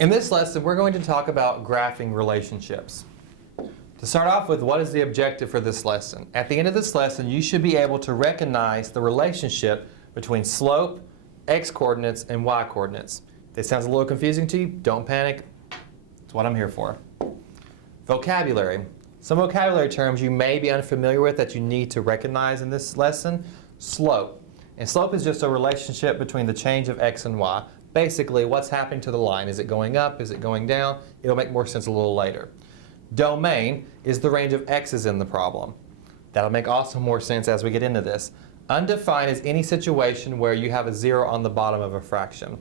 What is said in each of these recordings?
In this lesson, we're going to talk about graphing relationships. To start off with, what is the objective for this lesson? At the end of this lesson, you should be able to recognize the relationship between slope, x-coordinates, and y-coordinates. If this sounds a little confusing to you, don't panic. That's what I'm here for. Vocabulary. Some vocabulary terms you may be unfamiliar with that you need to recognize in this lesson. Slope. And slope is just a relationship between the change of x and y. Basically, what's happening to the line? Is it going up? Is it going down? It'll make more sense a little later. Domain is the range of x's in the problem. That'll make also more sense as we get into this. Undefined is any situation where you have a zero on the bottom of a fraction.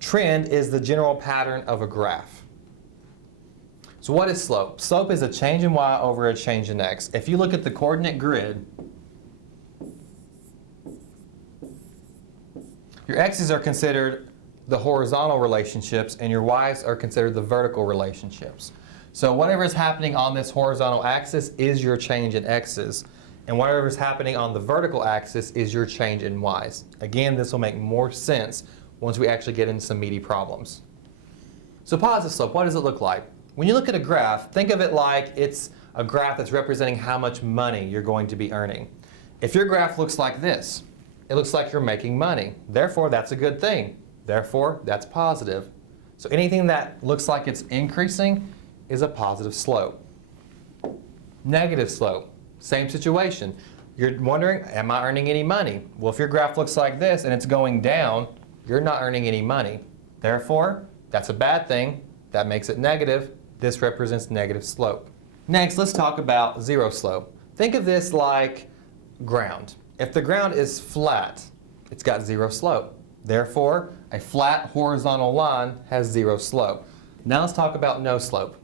Trend is the general pattern of a graph. So what is slope? Slope is a change in y over a change in x. If you look at the coordinate grid, your x's are considered the horizontal relationships and your y's are considered the vertical relationships. So whatever is happening on this horizontal axis is your change in x's, and whatever is happening on the vertical axis is your change in y's. Again, this will make more sense once we actually get into some meaty problems. So positive slope, what does it look like? When you look at a graph, think of it like it's a graph that's representing how much money you're going to be earning. If your graph looks like this, it looks like you're making money. Therefore, that's a good thing. Therefore, that's positive. So anything that looks like it's increasing is a positive slope. Negative slope, same situation. You're wondering, am I earning any money? Well, if your graph looks like this and it's going down, you're not earning any money. Therefore, that's a bad thing. That makes it negative. This represents negative slope. Next, let's talk about zero slope. Think of this like ground. If the ground is flat, it's got zero slope. Therefore, a flat horizontal line has zero slope. Now let's talk about no slope.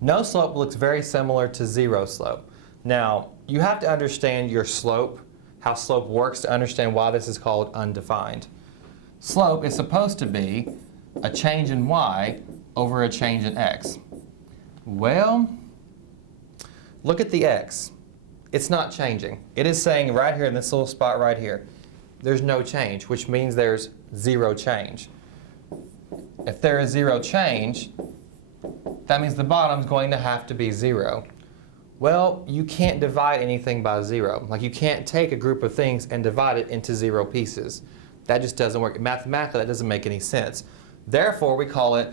No slope looks very similar to zero slope. Now, you have to understand your slope, how slope works to understand why this is called undefined. Slope is supposed to be a change in y over a change in x. Well, look at the x. It's not changing. It is saying right here in this little spot right here, there's no change, which means there's zero change. If there is zero change, that means the bottom's going to have to be zero. Well, you can't divide anything by zero. Like, you can't take a group of things and divide it into zero pieces. That just doesn't work. Mathematically, that doesn't make any sense. Therefore, we call it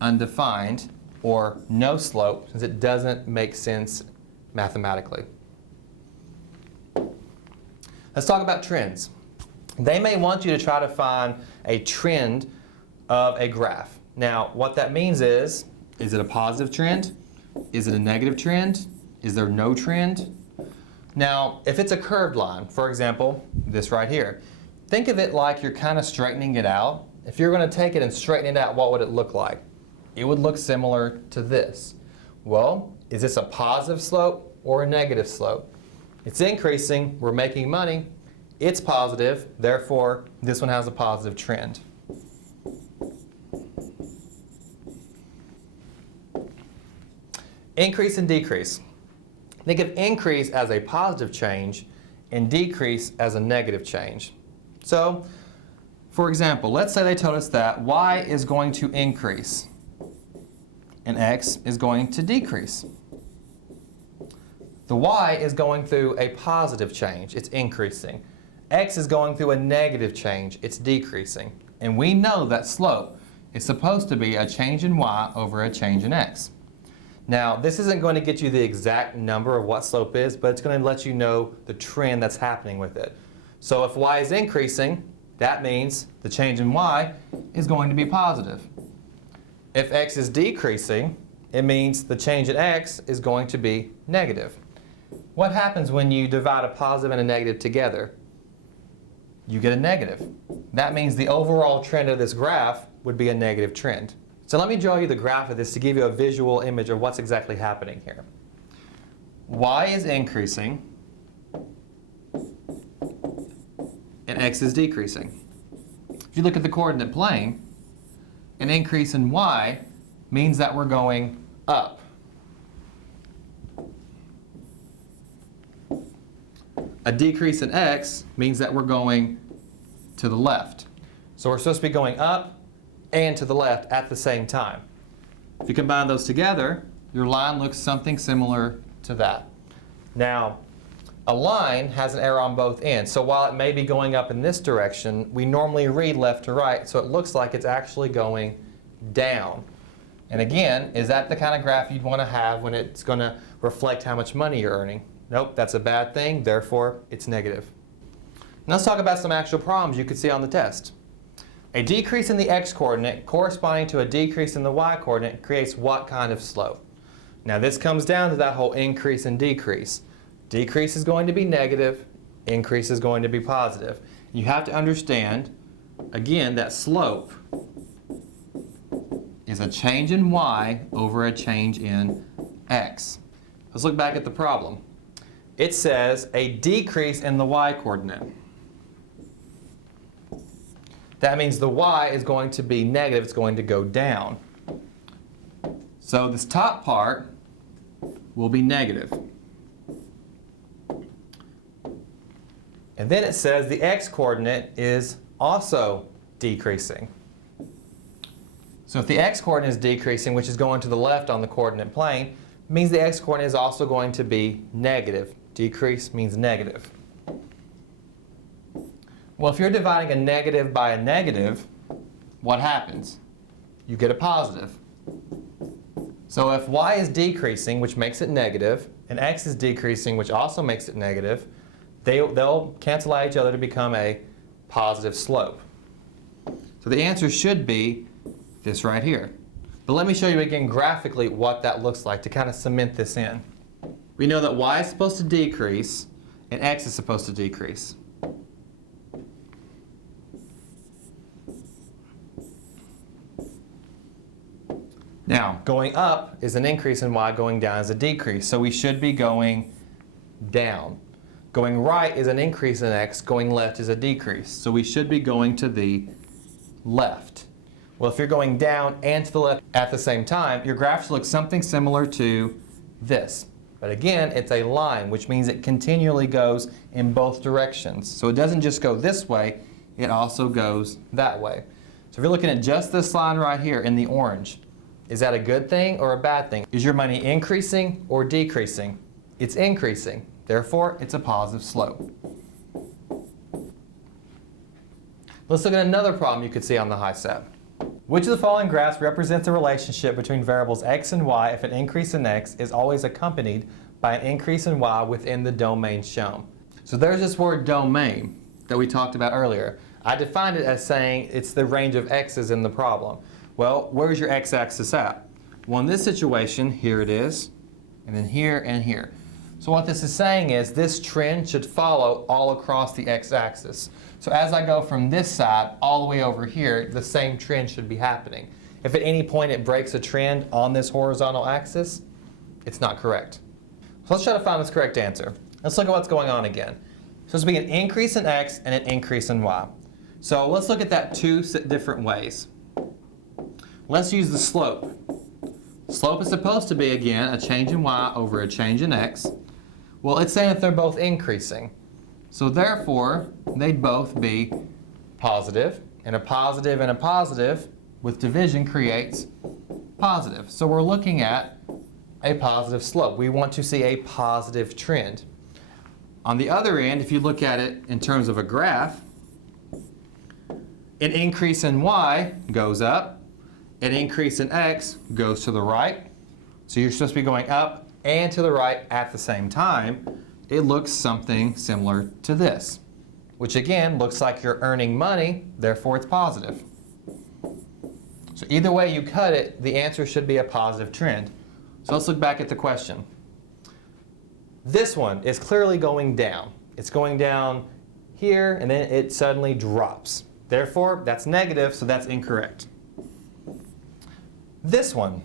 undefined or no slope, since it doesn't make sense mathematically. Let's talk about trends. They may want you to try to find a trend of a graph. Now, what that means is it a positive trend? Is it a negative trend? Is there no trend? Now, if it's a curved line, for example, this right here, think of it like you're kind of straightening it out. If you're going to take it and straighten it out, what would it look like? It would look similar to this. Well, is this a positive slope or a negative slope? It's increasing, we're making money, it's positive, therefore this one has a positive trend. Increase and decrease. Think of increase as a positive change and decrease as a negative change. So, for example, let's say they told us that y is going to increase and x is going to decrease. The y is going through a positive change, it's increasing. X is going through a negative change, it's decreasing. And we know that slope is supposed to be a change in y over a change in x. Now, this isn't going to get you the exact number of what slope is, but it's going to let you know the trend that's happening with it. So if y is increasing, that means the change in y is going to be positive. If x is decreasing, it means the change in x is going to be negative. What happens when you divide a positive and a negative together? You get a negative. That means the overall trend of this graph would be a negative trend. So let me draw you the graph of this to give you a visual image of what's exactly happening here. Y is increasing and x is decreasing. If you look at the coordinate plane, an increase in y means that we're going up. A decrease in x means that we're going to the left. So we're supposed to be going up and to the left at the same time. If you combine those together, your line looks something similar to that. Now, a line has an arrow on both ends, so while it may be going up in this direction, we normally read left to right, so it looks like it's actually going down. And again, is that the kind of graph you'd want to have when it's going to reflect how much money you're earning? Nope, that's a bad thing, therefore it's negative. Now let's talk about some actual problems you could see on the test. A decrease in the x-coordinate corresponding to a decrease in the y-coordinate creates what kind of slope? Now this comes down to that whole increase and decrease. Decrease is going to be negative, increase is going to be positive. You have to understand, again, that slope is a change in y over a change in x. Let's look back at the problem. It says a decrease in the y-coordinate. That means the y is going to be negative, it's going to go down. So this top part will be negative. And then it says the x-coordinate is also decreasing. So if the x-coordinate is decreasing, which is going to the left on the coordinate plane, it means the x-coordinate is also going to be negative. Decrease means negative. Well, if you're dividing a negative by a negative, what happens? You get a positive. So if y is decreasing, which makes it negative, and x is decreasing, which also makes it negative, they'll cancel out each other to become a positive slope. So the answer should be this right here. But let me show you again graphically what that looks like to kind of cement this in. We know that y is supposed to decrease and x is supposed to decrease. Now, going up is an increase in y, going down is a decrease. So we should be going down. Going right is an increase in x, going left is a decrease. So we should be going to the left. Well, if you're going down and to the left at the same time, your graph should look something similar to this. But again, it's a line, which means it continually goes in both directions. So it doesn't just go this way, it also goes that way. So if you're looking at just this line right here in the orange, is that a good thing or a bad thing? Is your money increasing or decreasing? It's increasing. Therefore, it's a positive slope. Let's look at another problem you could see on the HiSAT. Which of the following graphs represents a relationship between variables x and y if an increase in x is always accompanied by an increase in y within the domain shown? So there's this word domain that we talked about earlier. I defined it as saying it's the range of x's in the problem. Well, where's your x-axis at? Well, in this situation, here it is, and then here and here. So what this is saying is this trend should follow all across the x-axis. So as I go from this side all the way over here, the same trend should be happening. If at any point it breaks a trend on this horizontal axis, it's not correct. So let's try to find this correct answer. Let's look at what's going on again. So it's going to be an increase in x and an increase in y. So let's look at that two different ways. Let's use the slope. Slope is supposed to be, again, a change in y over a change in x. Well, it's saying that they're both increasing. So therefore, they'd both be positive, and a positive with division creates positive. So we're looking at a positive slope. We want to see a positive trend. On the other end, if you look at it in terms of a graph, an increase in y goes up, an increase in x goes to the right. So you're supposed to be going up and to the right at the same time. It looks something similar to this, which again looks like you're earning money, therefore it's positive. So either way you cut it, the answer should be a positive trend. So let's look back at the question. This one is clearly going down. It's going down here and then it suddenly drops. Therefore, that's negative, so that's incorrect. This one,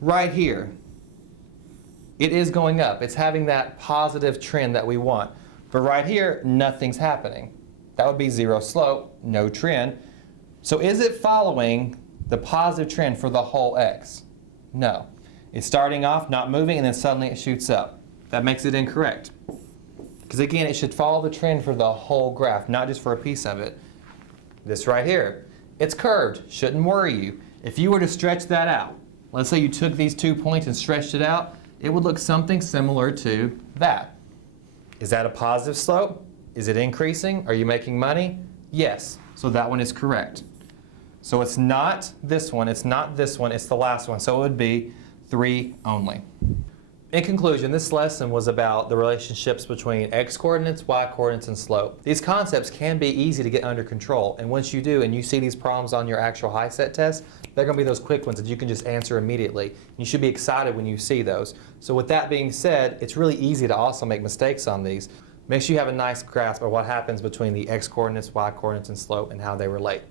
right here, it is going up. It's having that positive trend that we want. But right here, nothing's happening. That would be zero slope, no trend. So is it following the positive trend for the whole x? No. It's starting off, not moving, and then suddenly it shoots up. That makes it incorrect. Because again, it should follow the trend for the whole graph, not just for a piece of it. This right here. It's curved, shouldn't worry you. If you were to stretch that out, let's say you took these 2 points and stretched it out, it would look something similar to that. Is that a positive slope? Is it increasing? Are you making money? Yes, so that one is correct. So it's not this one, it's not this one, it's the last one. So it would be 3 only. In conclusion, this lesson was about the relationships between x-coordinates, y-coordinates, and slope. These concepts can be easy to get under control, and once you do and you see these problems on your actual HiSET test, they're going to be those quick ones that you can just answer immediately. You should be excited when you see those. So with that being said, it's really easy to also make mistakes on these. Make sure you have a nice grasp of what happens between the x-coordinates, y-coordinates, and slope and how they relate.